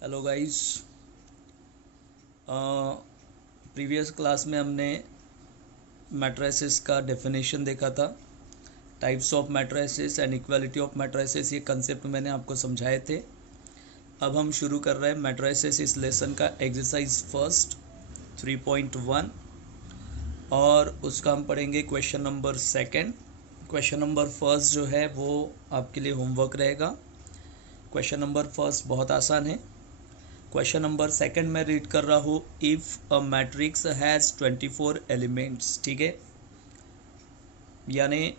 Hello guys. Previous class में हमने matrices का डेफिनेशन देखा था। Types of matrices and equality of matrices, ये कंसेप्ट मैंने आपको समझाए थे। अब हम शुरू कर रहे हैं मैट्रिसेस इस लेसन का एक्सरसाइज फर्स्ट 3.1 और उसका हम पढ़ेंगे question number second. Question number first जो है वो आपके लिए होमवर्क रहेगा। क्वेश्चन नंबर फर्स्ट बहुत आसान है। क्वेश्चन नंबर सेकंड में रीड कर रहा हूँ, if a matrix has 24 elements. ठीक है, यानी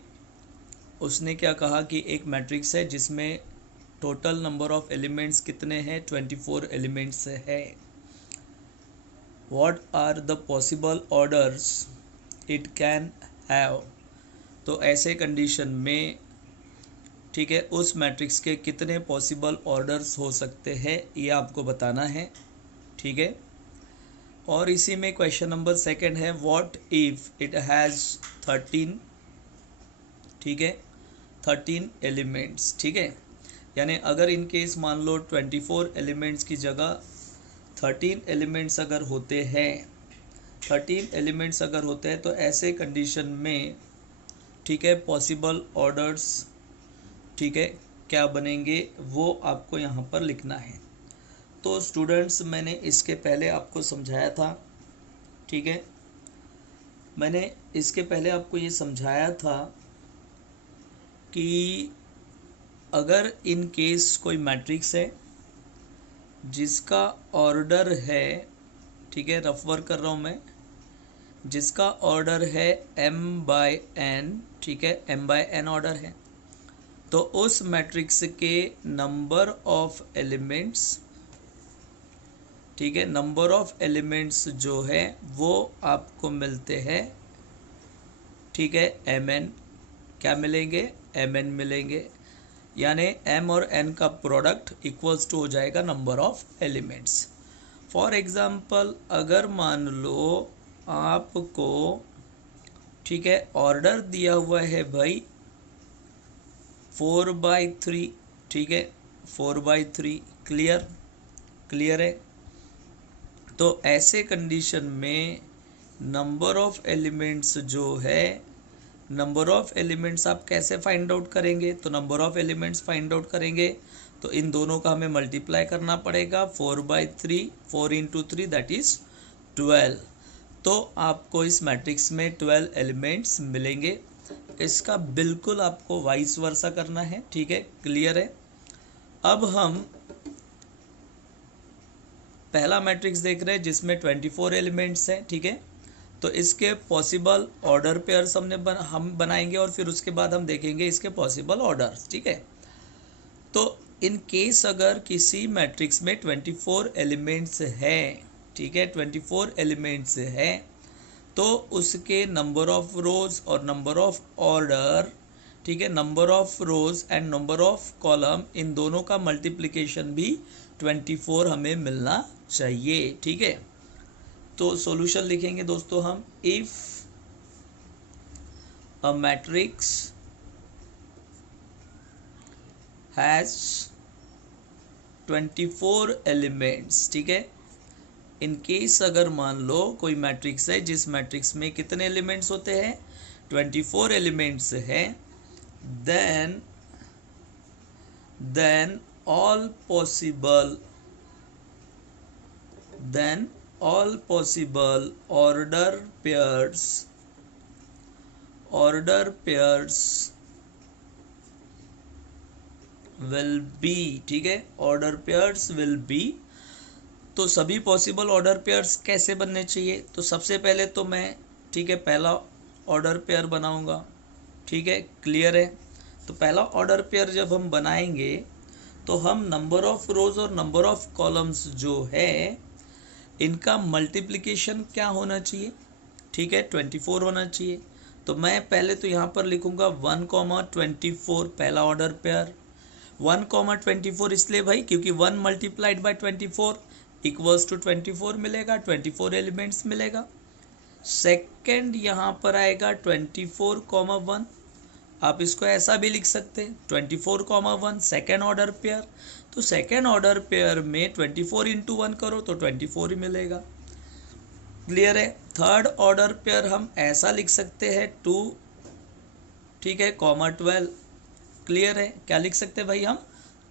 उसने क्या कहा कि एक मैट्रिक्स है जिसमें टोटल नंबर ऑफ एलिमेंट्स कितने हैं, 24 एलिमेंट्स है। What are the possible orders it can have. तो ऐसे कंडीशन में ठीक है, उस मैट्रिक्स के कितने पॉसिबल ऑर्डर्स हो सकते हैं ये आपको बताना है। ठीक है, और इसी में क्वेश्चन नंबर सेकंड है, व्हाट इफ इट हैज़ 13। ठीक है, 13 एलिमेंट्स। ठीक है, यानी अगर इन केस मान लो 24 एलिमेंट्स की जगह 13 एलिमेंट्स अगर होते हैं, 13 एलिमेंट्स अगर होते हैं तो ऐसे कंडीशन में ठीक है पॉसिबल ऑर्डर्स ठीक है क्या बनेंगे वो आपको यहाँ पर लिखना है। तो स्टूडेंट्स मैंने इसके पहले आपको समझाया था। ठीक है, मैंने इसके पहले आपको ये समझाया था कि अगर इन केस कोई मैट्रिक्स है जिसका ऑर्डर है, ठीक है रफ वर्क कर रहा हूँ मैं, जिसका ऑर्डर है m/n। ठीक है, m/n ऑर्डर है, तो उस मैट्रिक्स के नंबर ऑफ एलिमेंट्स, ठीक है नंबर ऑफ एलिमेंट्स जो है वो आपको मिलते हैं। ठीक है, mn क्या मिलेंगे, mn मिलेंगे, यानी m और n का प्रोडक्ट इक्वल्स टू हो जाएगा number of elements. For example अगर मान लो आपको ठीक है ऑर्डर दिया हुआ है भाई 4/3। ठीक है, 4/3 क्लियर है। तो ऐसे कंडीशन में नंबर ऑफ एलिमेंट्स जो है, नंबर ऑफ एलिमेंट्स आप कैसे फाइंड आउट करेंगे, तो number of elements find out करेंगे तो इन दोनों का हमें मल्टीप्लाई करना पड़ेगा। 4/3, 4 × 3 दैट इज 12। तो आपको इस मैट्रिक्स में 12 एलिमेंट्स मिलेंगे। इसका बिल्कुल आपको वाइस वर्सा करना है। ठीक है, क्लियर है। अब हम पहला मैट्रिक्स देख रहे हैं जिसमें 24 एलिमेंट्स हैं। ठीक है, तो इसके पॉसिबल ऑर्डर पेयर्स हम बनाएंगे और फिर उसके बाद हम देखेंगे इसके पॉसिबल ऑर्डर्स। ठीक है, तो इन केस अगर किसी मैट्रिक्स में 24 एलिमेंट्स है, ठीक है 24 एलिमेंट्स है, तो उसके नंबर ऑफ रोज और नंबर ऑफ ऑर्डर, ठीक है number of rows and number of column, इन दोनों का मल्टीप्लिकेशन भी 24 हमें मिलना चाहिए। ठीक है, तो सॉल्यूशन लिखेंगे दोस्तों हम, if a matrix has 24 elements. ठीक है, इन केस अगर मान लो कोई मैट्रिक्स है जिस मैट्रिक्स में कितने एलिमेंट्स होते हैं, 24 एलिमेंट्स है, then all possible order pairs will be. ठीक है, ऑर्डर पेयर्स विल बी। तो सभी पॉसिबल ऑर्डर पेयर्स कैसे बनने चाहिए, तो सबसे पहले तो मैं ठीक है पहला ऑर्डर पेयर बनाऊंगा। ठीक है, क्लियर है। तो पहला ऑर्डर पेयर जब हम बनाएंगे तो हम नंबर ऑफ रोज और नंबर ऑफ कॉलम्स जो है इनका मल्टीप्लिकेशन क्या होना चाहिए, ठीक है 24 होना चाहिए। तो मैं पहले तो यहाँ पर लिखूंगा 1,24 पहला ऑर्डर पेयर। 1,24 इसलिए भाई क्योंकि 1 मल्टीप्लाइड बाई 24 इक्वल्स टू 24 मिलेगा, 24 एलिमेंट्स मिलेगा। सेकेंड यहाँ पर आएगा 24,1, आप इसको ऐसा भी लिख सकते हैं 24,1 सेकेंड ऑर्डर पेयर। तो सेकेंड ऑर्डर पेयर में 24 इंटू 1 करो तो 24 ही मिलेगा। क्लियर है। थर्ड ऑर्डर पेयर हम ऐसा लिख सकते हैं 2, ठीक है, कॉमा 12। क्लियर है। क्या लिख सकते हैं भाई हम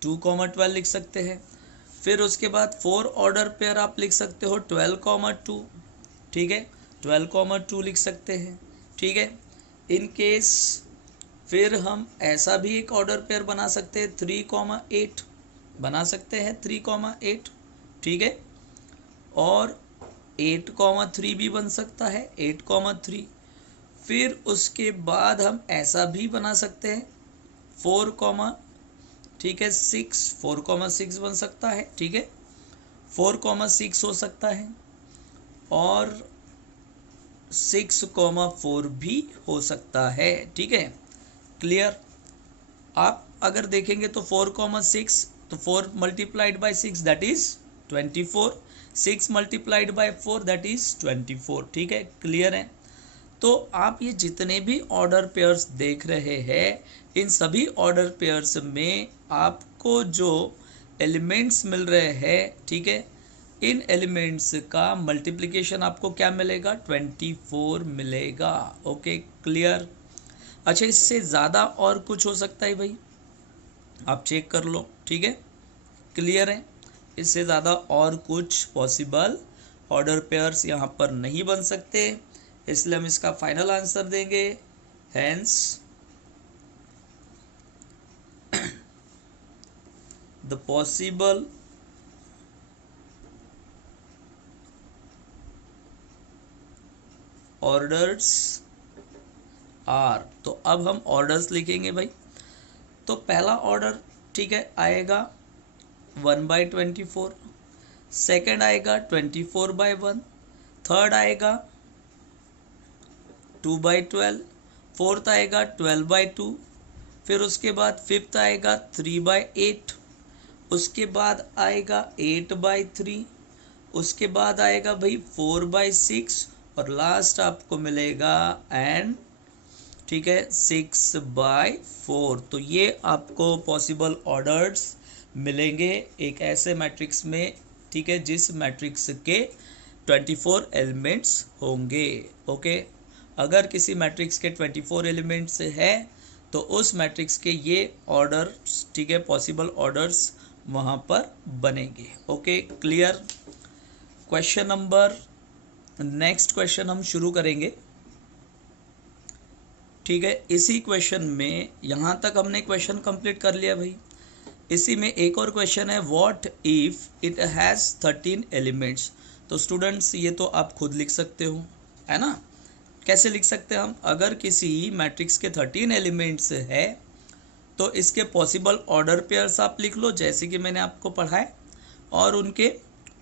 2, 12 लिख सकते हैं। फिर उसके बाद 4 ऑर्डर पेयर आप लिख सकते हो 12, 2, ठीक है, 12, 2 लिख सकते हैं, ठीक है। इन केस फिर हम ऐसा भी एक ऑर्डर पेयर बना सकते हैं 3, 8 बना सकते हैं 3, 8, ठीक है। और 8, 3 भी बन सकता है 8, 3। फिर उसके बाद हम ऐसा भी बना सकते हैं 4, ठीक है 6, 4, 6 बन सकता है, ठीक है, 4, 6 हो सकता है। और 6, 4 भी हो सकता है, ठीक है। क्लियर। आप अगर देखेंगे तो 4, 6 तो 4 multiplied by 6 that is 24, 6 multiplied by 4 that is 24, ठीक है। क्लियर है। तो आप ये जितने भी ऑर्डर पेयर्स देख रहे हैं इन सभी ऑर्डर पेयर्स में आपको जो एलिमेंट्स मिल रहे हैं, ठीक है, इन एलिमेंट्स का मल्टीप्लिकेशन आपको क्या मिलेगा 24 मिलेगा। Okay clear. अच्छा, इससे ज़्यादा और कुछ हो सकता है भाई, आप चेक कर लो, ठीक है। क्लियर है। इससे ज़्यादा और कुछ पॉसिबल ऑर्डर पेयर्स यहाँ पर नहीं बन सकते, इसलिए हम इसका फाइनल आंसर देंगे hence the possible orders are. तो अब हम ऑर्डर्स लिखेंगे भाई। तो पहला ऑर्डर, ठीक है, आएगा 1/24, सेकेंड आएगा 24/1, थर्ड आएगा 2/12, फोर्थ आएगा 12/2, फिर उसके बाद फिफ्थ आएगा 3/8, उसके बाद आएगा 8/3, उसके बाद आएगा भाई 4/6 और लास्ट आपको मिलेगा एंड, ठीक है, 6/4। तो ये आपको पॉसिबल ऑर्डर्स मिलेंगे एक ऐसे मैट्रिक्स में, ठीक है, जिस मैट्रिक्स के 24 एलिमेंट्स होंगे। ओके, अगर किसी मैट्रिक्स के 24 एलिमेंट्स है तो उस मैट्रिक्स के ये ऑर्डर, ठीक है, पॉसिबल ऑर्डर्स वहाँ पर बनेंगे। Okay clear. Question number, next question हम शुरू करेंगे, ठीक है। इसी क्वेश्चन में यहाँ तक हमने क्वेश्चन कंप्लीट कर लिया भाई। इसी में एक और क्वेश्चन है what if it has 13 elements. तो स्टूडेंट्स ये तो आप खुद लिख सकते हो, है ना। कैसे लिख सकते हैं हम, अगर किसी मैट्रिक्स के 13 एलिमेंट्स है तो इसके पॉसिबल ऑर्डर पेयर्स आप लिख लो जैसे कि मैंने आपको पढ़ाए और उनके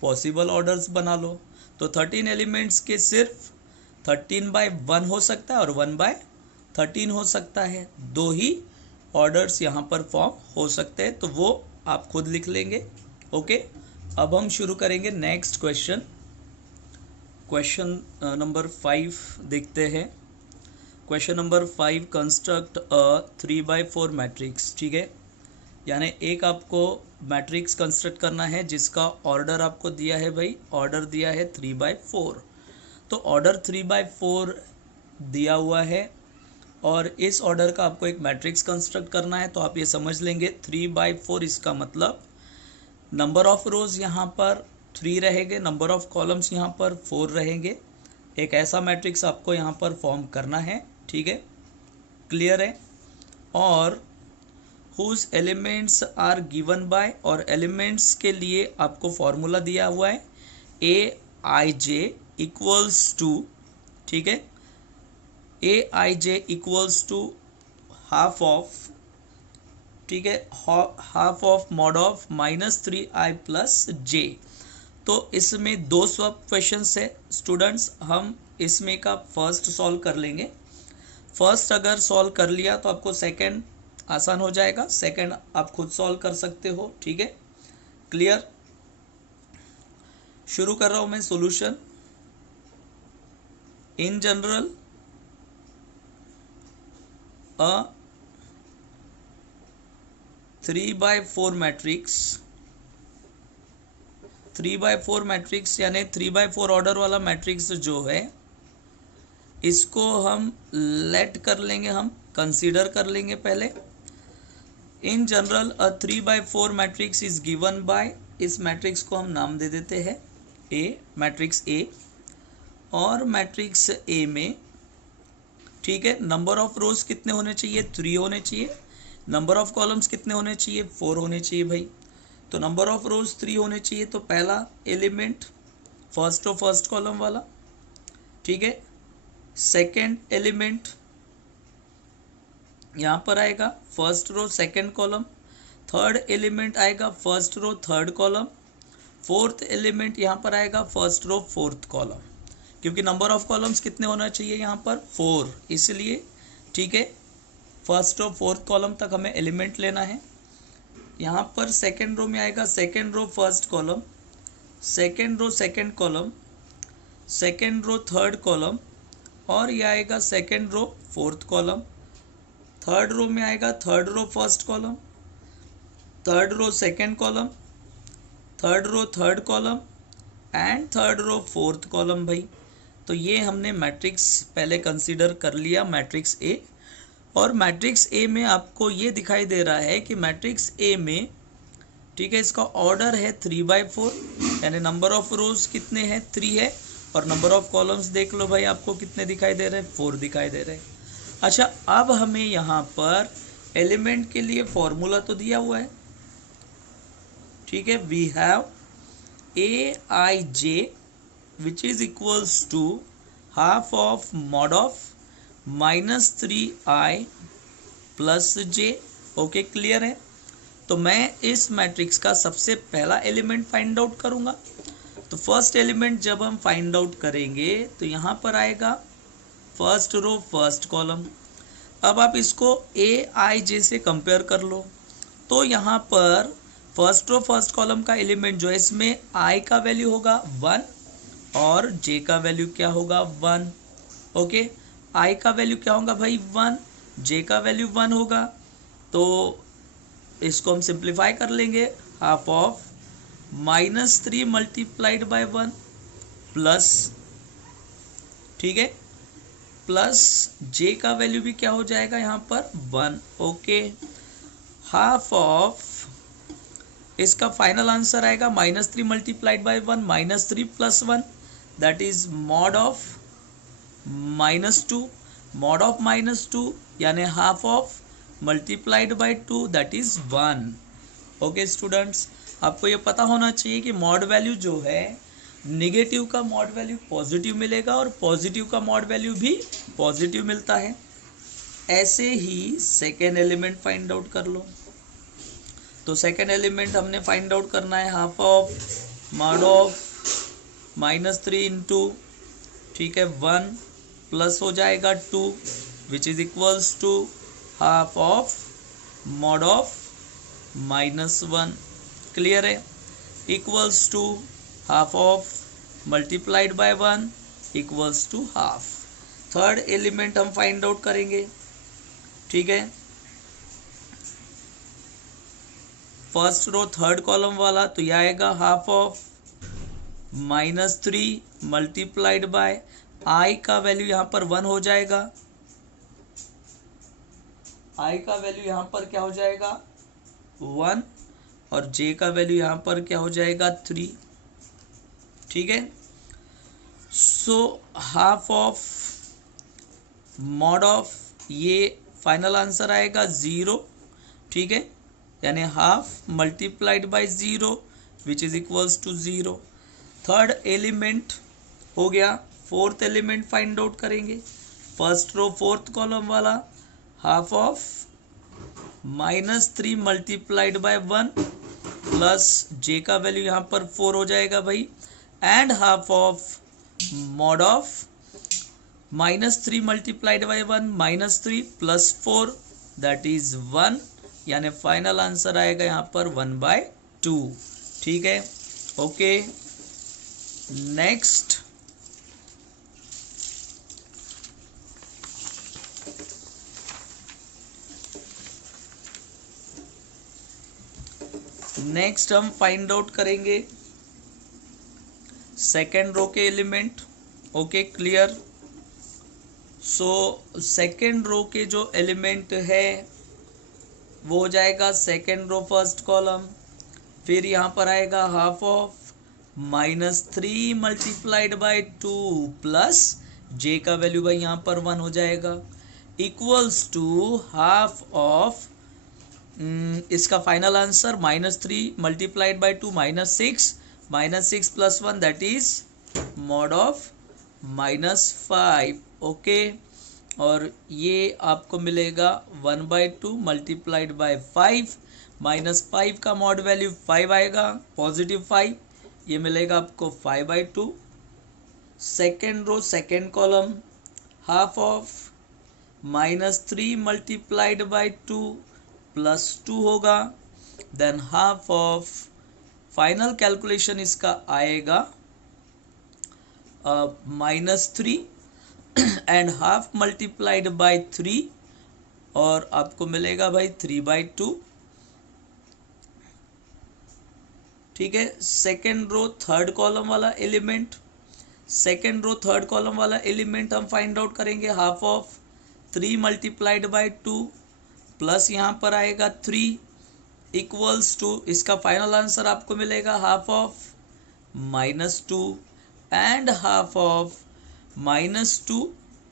पॉसिबल ऑर्डर्स बना लो। तो 13 एलिमेंट्स के सिर्फ 13/1 हो सकता है और 1/13 हो सकता है। दो ही ऑर्डर्स यहाँ पर फॉर्म हो सकते हैं, तो वो आप खुद लिख लेंगे। ओके, अब हम शुरू करेंगे नेक्स्ट क्वेश्चन। क्वेश्चन नंबर 5 देखते हैं। Question number 5, construct a 3/4 matrix, ठीक है। यानी एक आपको मैट्रिक्स कंस्ट्रक्ट करना है जिसका ऑर्डर आपको दिया है भाई, ऑर्डर दिया है 3/4। तो ऑर्डर 3/4 दिया हुआ है और इस ऑर्डर का आपको एक मैट्रिक्स कंस्ट्रक्ट करना है। तो आप ये समझ लेंगे 3/4 इसका मतलब नंबर ऑफ रोज यहाँ पर 3 रहेंगे, नंबर ऑफ कॉलम्स यहाँ पर 4 रहेंगे। एक ऐसा मैट्रिक्स आपको यहाँ पर फॉर्म करना है, ठीक है। क्लियर है। और whose elements are given by, और एलिमेंट्स के लिए आपको फॉर्मूला दिया हुआ है AIJ इक्वल्स टू, ठीक है, AIJ equals to half of, ठीक है, half of mod of -3i plus j। तो इसमें दो सब क्वेश्चंस है स्टूडेंट्स, हम इसमें का फर्स्ट सॉल्व कर लेंगे। फर्स्ट अगर सॉल्व कर लिया तो आपको सेकंड आसान हो जाएगा, सेकंड आप खुद सॉल्व कर सकते हो, ठीक है। क्लियर। शुरू कर रहा हूं मैं solution. In general a 3/4 matrix, 3/4 matrix यानी 3/4 ऑर्डर वाला मैट्रिक्स जो है इसको हम लेट कर लेंगे, हम कंसीडर कर लेंगे पहले। In general a 3/4 matrix is given by, इस मैट्रिक्स को हम नाम दे देते हैं ए, मैट्रिक्स ए। और मैट्रिक्स ए में ठीक है नंबर ऑफ रोज कितने होने चाहिए, 3 होने चाहिए। नंबर ऑफ कॉलम्स कितने होने चाहिए, 4 होने चाहिए भाई। तो नंबर ऑफ रोज 3 होने चाहिए, तो पहला element first row first column वाला, ठीक है। सेकेंड एलिमेंट यहाँ पर आएगा first row second column. Third element आएगा first row third column. Fourth element यहाँ पर आएगा फर्स्ट रो फोर्थ कॉलम, क्योंकि नंबर ऑफ कॉलम्स कितने होना चाहिए यहाँ पर 4, इसलिए ठीक है फर्स्ट रो फोर्थ कॉलम तक हमें एलिमेंट लेना है। यहाँ पर सेकेंड रो में आएगा second row first column, second row second column, second row third column, और ये आएगा second row fourth column. Third row में आएगा third row first column, third row second column, third row third column and third row fourth column भाई। तो ये हमने matrix पहले कंसीडर कर लिया, मैट्रिक्स ए। और मैट्रिक्स ए में आपको ये दिखाई दे रहा है कि मैट्रिक्स ए में ठीक है इसका ऑर्डर है 3/4, यानी नंबर ऑफ रोज कितने हैं 3 है, और नंबर ऑफ कॉलम्स देख लो भाई आपको कितने दिखाई दे रहे हैं, 4 दिखाई दे रहे हैं। अच्छा, अब हमें यहाँ पर एलिमेंट के लिए फॉर्मूला तो दिया हुआ है, ठीक है। We have aij which is equals to half of mod of -3i plus j। Okay, clear है। तो मैं इस मैट्रिक्स का सबसे पहला एलिमेंट फाइंड आउट करूंगा। तो फर्स्ट एलिमेंट जब हम फाइंड आउट करेंगे तो यहाँ पर आएगा फर्स्ट रो फर्स्ट कॉलम। अब आप इसको aij से कंपेयर कर लो, तो यहाँ पर फर्स्ट रो फर्स्ट कॉलम का एलिमेंट जो है इसमें i का वैल्यू होगा 1 और j का वैल्यू क्या होगा 1। ओके, i का वैल्यू क्या होगा भाई 1, j का वैल्यू 1 होगा। तो इसको हम सिंप्लीफाई कर लेंगे, half of -3 multiplied by 1 plus, ठीक है, प्लस j का वैल्यू भी क्या हो जाएगा यहाँ पर 1। ओके, हाफ ऑफ इसका फाइनल आंसर आएगा -3 multiplied by 1 -3 plus 1 that is mod of -2, mod of -2 यानी half of multiplied by 2 that is 1। Okay students, आपको ये पता होना चाहिए कि मॉड वैल्यू जो है नेगेटिव का मॉड वैल्यू पॉजिटिव मिलेगा और पॉजिटिव का मॉड वैल्यू भी पॉजिटिव मिलता है। ऐसे ही सेकेंड एलिमेंट फाइंड आउट कर लो। तो सेकेंड एलिमेंट हमने फाइंड आउट करना है half of mod of -3 into, ठीक है, 1 प्लस हो जाएगा 2 which is equals to half of mod of -1। Clear है, equals to half of multiplied by 1 equals to half. Third element हम फाइंड आउट करेंगे, ठीक है, फर्स्ट रो थर्ड कॉलम वाला। तो यह आएगा half of -3 multiplied bye i का वैल्यू यहाँ पर 1 हो जाएगा, i का वैल्यू यहाँ पर क्या हो जाएगा 1 और j का वैल्यू यहाँ पर क्या हो जाएगा 3, ठीक है। So half of mod of, ये फाइनल आंसर आएगा 0, ठीक है, यानी half multiplied by 0 which is equals to 0। Third element हो गया। फोर्थ एलिमेंट फाइंड आउट करेंगे, फर्स्ट रो फोर्थ कॉलम वाला, half of -3 multiplied by 1 plus j का वैल्यू यहाँ पर 4 हो जाएगा भाई, and half of mod of -3 multiplied by 1 -3 plus 4 that is 1, यानी फाइनल आंसर आएगा यहाँ पर 1/2, ठीक है। ओके, नेक्स्ट नेक्स्ट हम फाइंड आउट करेंगे सेकेंड रो के element. Okay, clear. So second row के जो एलिमेंट है वो हो जाएगा सेकेंड रो फर्स्ट कॉलम, फिर यहाँ पर आएगा half of -3 multiplied by 2 plus J का वैल्यू भाई यहाँ पर 1 हो जाएगा, इक्वल्स टू हाफ ऑफ इसका final answer -3 multiplied by 2 -6 plus 1 that is mod of -5। Okay, और ये आपको मिलेगा 1/2 मल्टीप्लाइड बाय 5, -5 का मॉड वैल्यू 5 आएगा, +5, ये मिलेगा आपको 5/2। Second row second column, half of -3 multiplied by 2 plus 2 होगा, then half of final calculation इसका आएगा -3 एंड हाफ मल्टीप्लाइड बाय 3 और आपको मिलेगा भाई 3/2। ठीक है, सेकेंड रो थर्ड कॉलम वाला element, second row third column वाला एलिमेंट हम फाइंड आउट करेंगे half of 3 multiplied by 2 plus यहाँ पर आएगा 3 इक्वल्स टू इसका फाइनल आंसर आपको मिलेगा half of -2 and half of -2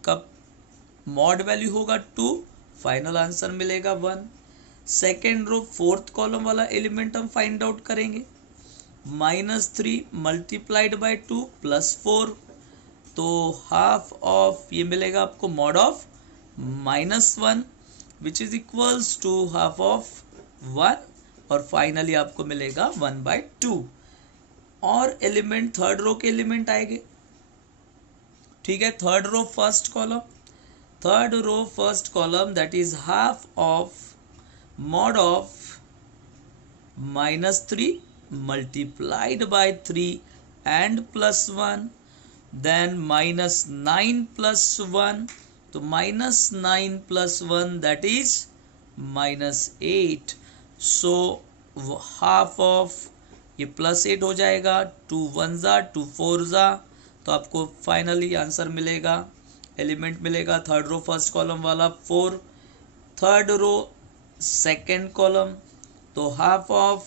का मॉड वैल्यू होगा 2, फाइनल आंसर मिलेगा 1। सेकेंड रो फोर्थ कॉलम वाला एलिमेंट हम फाइंड आउट करेंगे -3 मल्टीप्लाइड बाय 2 प्लस 4, तो हाफ ऑफ ये मिलेगा आपको mod of -1 which is equals to half of 1 और फाइनली आपको मिलेगा 1/2। और एलिमेंट थर्ड रो के एलिमेंट आएंगे। ठीक है, third row first column, third row first column that is half of mod of -3 multiplied by 3 and +1, then -9 plus 1, तो -9 plus 1 that is -8। So half of ये +8 हो जाएगा, 2 1 ज़ा 2 4 ज़ा, तो आपको फाइनली आंसर मिलेगा, एलिमेंट मिलेगा थर्ड रो फर्स्ट कॉलम वाला 4। थर्ड रो सेकेंड कॉलम, तो half of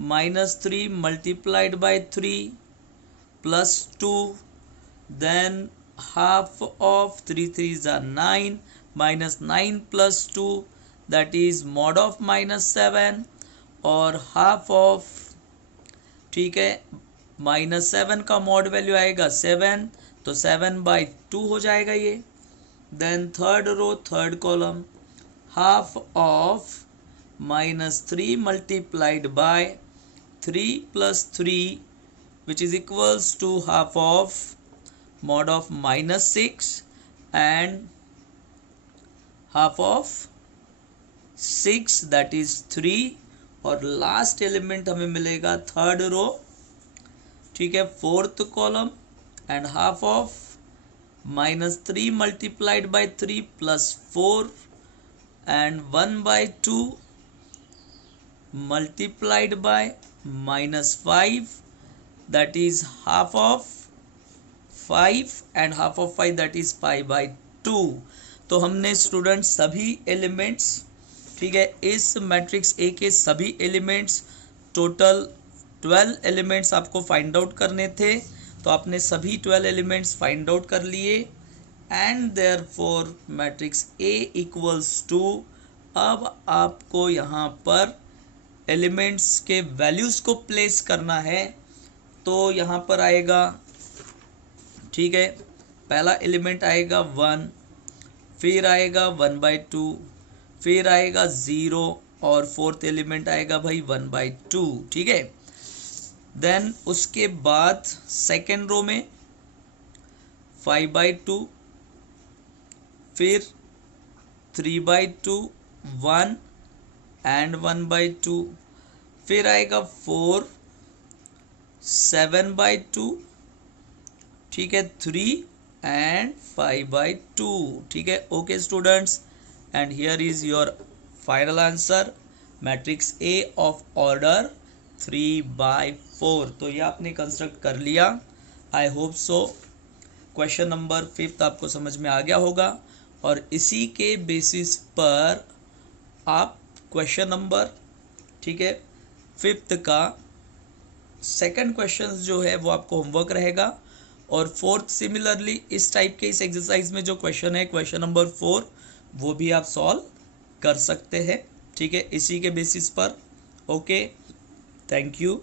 -3 multiplied by 3 plus 2, then half of 3 3 ज़ा 9, -9 plus 2 that is mod of -7 और हाफ ऑफ, ठीक है, -7 का मॉड वैल्यू आएगा 7, तो 7/2 हो जाएगा ये। Then third row third column, half of -3 multiplied by 3 plus 3 which is equals to half of mod of -6 and half of 6 that is 3 और लास्ट एलिमेंट हमें मिलेगा थर्ड रो, ठीक है, fourth column and half of -3 multiplied by 3 plus 4 and 1/2 multiplied by -5 that is half of 5 and half of 5 that is 5/2। तो हमने student सभी elements, ठीक है, इस मैट्रिक्स ए के सभी एलिमेंट्स, टोटल 12 एलिमेंट्स आपको फाइंड आउट करने थे, तो आपने सभी 12 एलिमेंट्स फाइंड आउट कर लिए and therefore matrix A equals to, अब आपको यहाँ पर एलिमेंट्स के वैल्यूज़ को प्लेस करना है, तो यहाँ पर आएगा, ठीक है, पहला एलिमेंट आएगा 1, फिर आएगा 1/2, फिर आएगा 0 और फोर्थ एलिमेंट आएगा भाई 1/2। ठीक है, देन उसके बाद सेकेंड रो में 5/2, फिर 3/2, 1 एंड 1/2, फिर आएगा 4, 7/2, ठीक है, 3 एंड 5/2। ठीक है, okay students, and here is your final answer matrix A of order 3/4। तो ये आपने कंस्ट्रक्ट कर लिया। I hope so question number 5 आपको समझ में आ गया होगा, और इसी के बेसिस पर आप क्वेश्चन नंबर, ठीक है, 5 का सेकंड क्वेश्चन जो है वो आपको होमवर्क रहेगा, और फोर्थ सिमिलरली इस टाइप के इस एक्सरसाइज में जो क्वेश्चन है क्वेश्चन नंबर 4 वो भी आप सॉल्व कर सकते हैं, ठीक है, इसी के बेसिस पर। Okay, thank you.